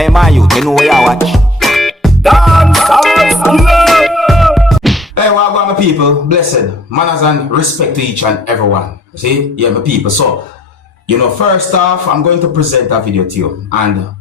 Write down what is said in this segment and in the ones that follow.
Hey man, you know where you watch? Dancehall. Hey, what about my people? Blessed manners and respect to each and everyone. See, yeah, my people. So, first off, I'm going to present a video to you, and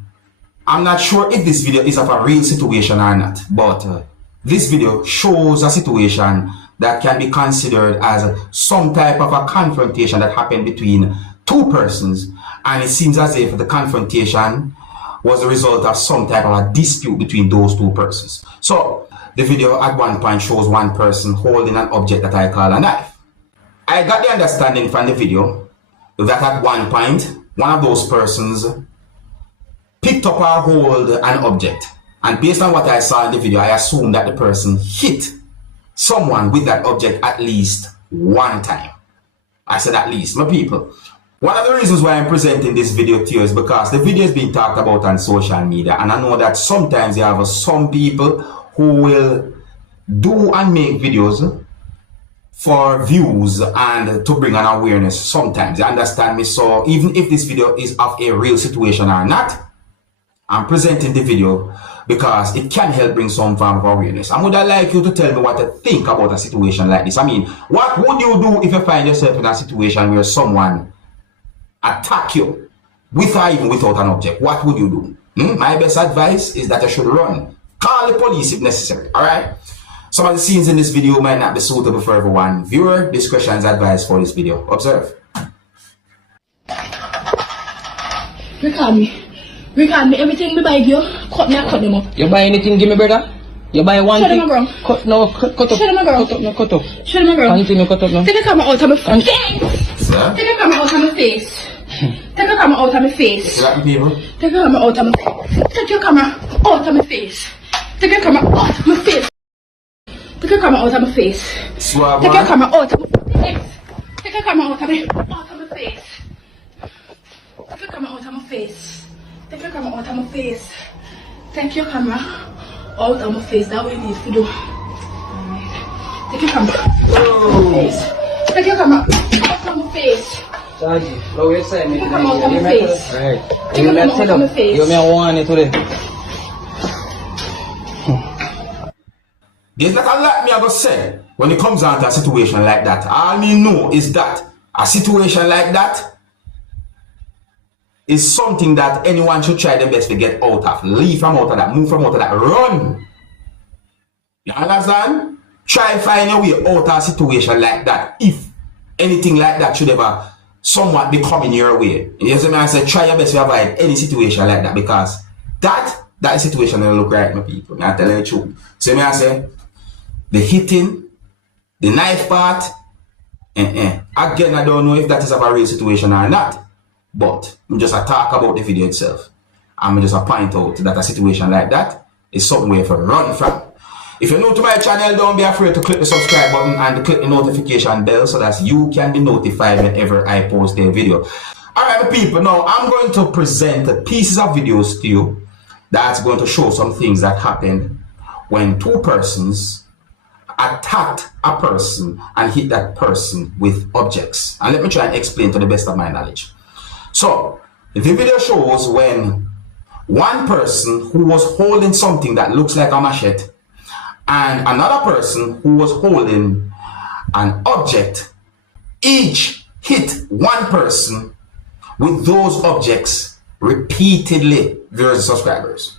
I'm not sure if this video is of a real situation or not, but this video shows a situation that can be considered as some type of a confrontation that happened between two persons, and it seems as if the confrontation was the result of some type of a dispute between those two persons. So, the video at one point shows one person holding an object that I call a knife. I got the understanding from the video that at one point, one of those persons picked up or hold an object. And based on what I saw in the video, I assume that the person hit someone with that object at least one time. I said at least, my people. One of the reasons why I'm presenting this video to you is because the video is being talked about on social media, and I know that sometimes you have some people who will do and make videos for views and to bring an awareness sometimes. You understand me? So even if this video is of a real situation or not, I'm presenting the video because it can help bring some form of awareness. I would like you to tell me what you think about a situation like this. I mean, what would you do if you find yourself in a situation where someone attack you with or even without an object? What would you do? My best advice is that you should run. Call the police if necessary, alright? Some of the scenes in this video might not be suitable for everyone. Viewer discretion is advised for this video. Observe. Record me. Everything me buy you, cut them up. You buy anything, give me, brother? You buy one thing? Shut up, cut up. Shut up, girl. Cut up. Shut up, girl. Continue, cut up now. Take the camera out of my face. Sir? Take the camera out of my face. Take the camera out of my face. You got me, people? Take the camera out of my face. Take your camera out of my face. Take your camera out of my face. Take your camera out of my face. Swab, Take your camera out of my face. Take your camera out of my face. Take your camera out of my face. Take your camera out of my face. Take your camera out of my face. That's what you need to do. Alright. Take your camera out of my face. Take your camera out of my face. Charlie, how you say me? Take your camera out of my face. Alright. Take your camera out of my face. You may want it today. There's not a lot me I go say when it comes down to a situation like that. All me know is that a situation like that is something that anyone should try their best to get out of. Leave from out of that, move from out of that, run. You understand? Try find a way out of a situation like that. If anything like that should ever somewhat be coming your way. You see me, I say try your best to avoid any situation like that, because that situation will look right, my people. I'm telling you the truth. So me I say the hitting, the knife part, again, I don't know if that is of a real situation or not, but I'm just a talk about the video itself. I'm just a point out that a situation like that is something where to run from. If you're new to my channel, don't be afraid to click the subscribe button and click the notification bell so that you can be notified whenever I post a video. Alright, my people, now I'm going to present pieces of videos to you that's going to show some things that happened when two persons attacked a person and hit that person with objects. And let me try and explain to the best of my knowledge. So, the video shows when one person who was holding something that looks like a machete and another person who was holding an object each hit one person with those objects repeatedly, viewers and subscribers.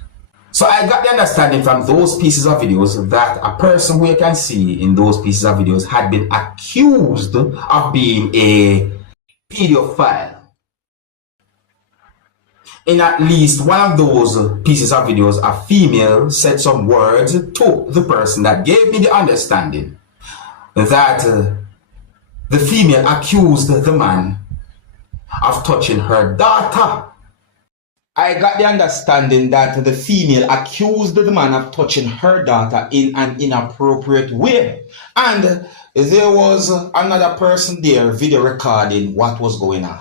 So I got the understanding from those pieces of videos that a person who you can see in those pieces of videos had been accused of being a pedophile. In at least one of those pieces of videos, a female said some words to the person that gave me the understanding that the female accused the man of touching her daughter. I got the understanding that the female accused the man of touching her daughter in an inappropriate way. And there was another person there video recording what was going on.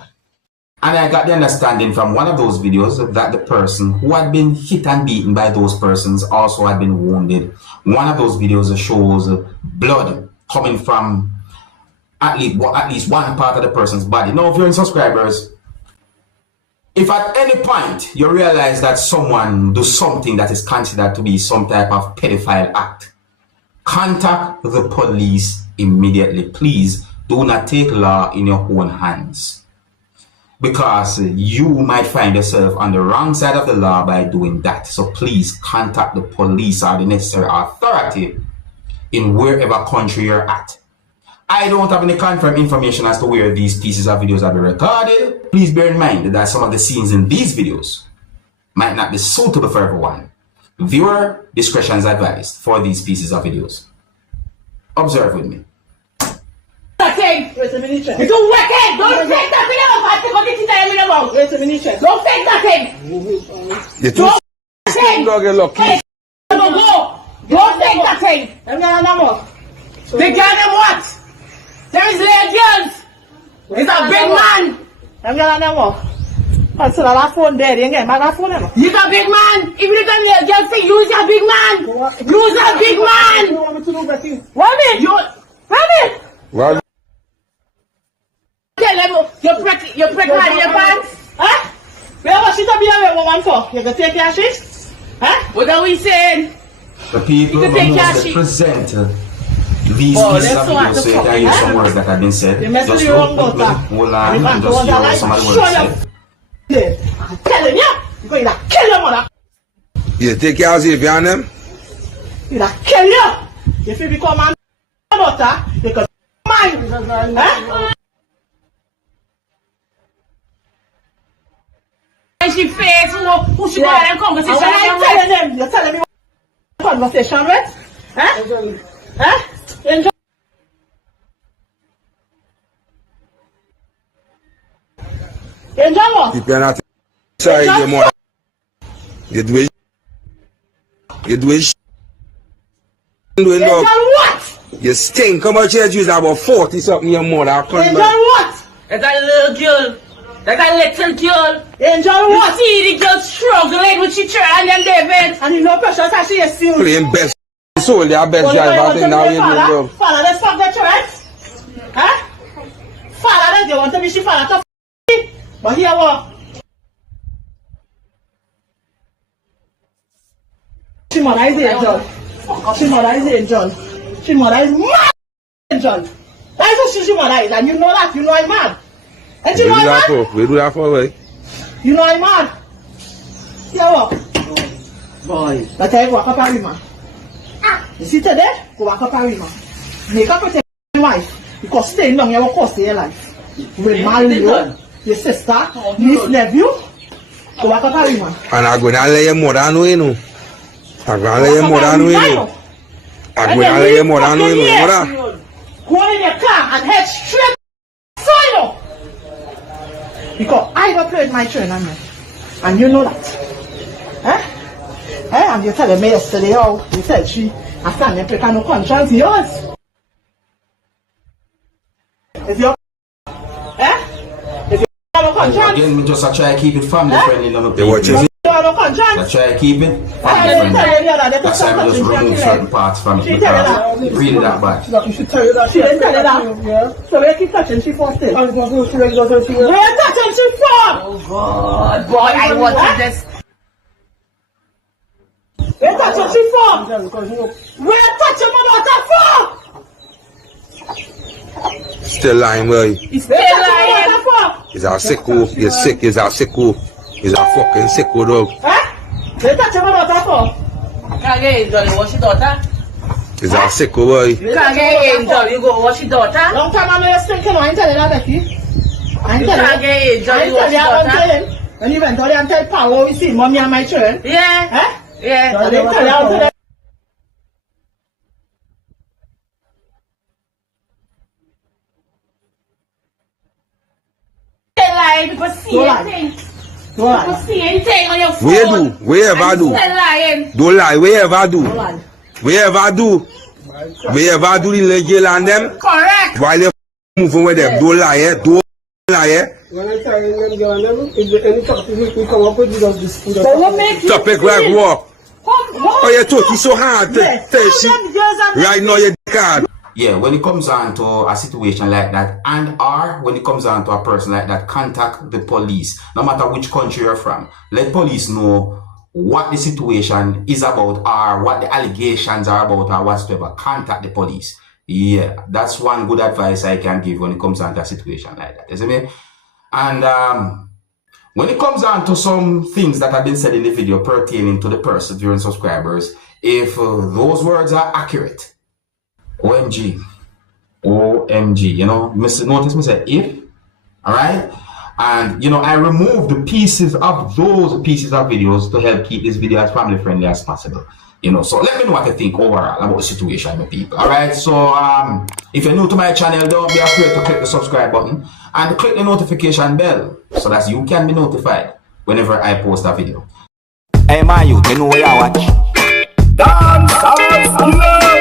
And I got the understanding from one of those videos that the person who had been hit and beaten by those persons also had been wounded. One of those videos shows blood coming from at least one part of the person's body. Now, if you're in subscribers, If at any point you realize that someone do something that is considered to be some type of pedophile act, contact the police immediately. Please do not take law in your own hands, because you might find yourself on the wrong side of the law by doing that. So please contact the police or the necessary authority in wherever country you're at. I don't have any confirmed information as to where these pieces of videos are being recorded. Please bear in mind that some of the scenes in these videos might not be suitable for everyone. Viewer discretion is advised for these pieces of videos. Observe with me. Wait a minute. You do wicked! Don't take that thing out! I think what you about. Wait a minute. Don't take that thing! You too dog you lucky. Hey, go! Don't take that thing! They got them what? There is legends! He's a big man! He's a big man! Even if I'm a girl say use a big man! Use a big man! What is it? Well, Tell them you break out your pants? Huh? Where was she to be a woman for? You can take your shit? Huh? What are we saying? The people who must present these pieces of videos, so you can hear some words that have been said. Just hold on and just hear what some of the words said. I'm telling you, you're going to kill your mother. you take care of Xavier and them? You're going to kill you. If you become my daughter, you can mine. Huh? And she face who she got in conversation. You're telling me what conversation with? Huh? Huh? Enjoy. Enjoy what? If you're not sorry, your mother. You do it. You do it. Doing Enjoy dog. what? You stink. Come out here, use about 40 something your mother. Enjoy what? That's a little girl. That's a little girl. Enjoy You what? see the girl struggling with she try and then David. And you know pressure that she is still. Playing best. So their best driver thing now you do dog. Father, let's stop that right? Huh? Father, they want to be she father to but here what? She mother is angel. She mother is angel. She mother is mad angel. That's what she mother is, and you know that. You know I'm mad. And We you do know I'm that mad. for. We do that for way. You know I'm mad. Here what? Boy. But I walk up a woman. You see today? Go walk up a woman. Make up protect your wife. Because staying long you will cost your life. We marry you, your sister, niece, nephew. Go walk up a woman. And I'm going to let your mother know, you know. I'm going to let your mother know, you know. I'm going to let your mother know, you know. Mother. Go in your car and head straight for you. Because I don't play with my children, and you know that. Eh? And you tell me yesterday how you said she, I stand there, pick no conscience yours. If you if you have no conscience, Again, we just try to keep it family friendly. No, They watch it. you have no conscience. try to keep it I family didn't tell friendly. you that. That's why we just remove certain parts from it, She tell you because it's really that bad. You should tell you that. She didn't tell you that. Yeah. So we keep touching she for still. We're touching she for. Oh God. Boy, I wanted this. We're touching she for. We're touching my daughter for. Still lying, boy. He's still lying. He's a sicko. You're sick. He's a sicko. He's a fucking sicko dog. Huh? We're touching my daughter for. Can't get Angel, you watch your daughter. He's a sicko, boy. You can't get Angel, you go watch your daughter. Long time I'm here thinking, I ain't telling her, Becky. I ain't You telling can't her. get Angel, I you ain't watch telling your her, I'm daughter. telling. When you went out there and tell Power, we see mommy and my children. Yeah. Huh? Yeah. I didn't tell her, I'm telling her. Still lying because see Go lie. anything. Go lie. Because see anything on your phone. Where do? Wherever And do. Still lying. Don't lie. Wherever do. Go lie. Wherever do. Wherever do the legal and them. Correct. While you're moving with them. Don't lie, eh? Don't lie, eh? When I tell them, if there any topic we come up with, we just dispute. So what makes you Topic like what? Oh, you talking so hard. Yes. Tell Tell she. them girls and Right now, you card. yeah, when it comes on to a situation like that, and or when it comes on to a person like that, contact the police, no matter which country you're from. Let police know what the situation is about or what the allegations are about or whatsoever. Contact the police. Yeah, that's one good advice I can give when it comes on to a situation like that, isn't it? And when it comes on to some things that have been said in the video pertaining to the perseverance subscribers, if those words are accurate, OMG, you know, notice me say if, all right? And, you know, I removed the pieces of those pieces of videos to help keep this video as family friendly as possible. You know, so let me know what you think overall about the situation, my people. All right, so if you're new to my channel, don't be afraid to click the subscribe button and click the notification bell so that you can be notified whenever I post a video. Hey, my youth, you know where you watch? Dancehall, skilla.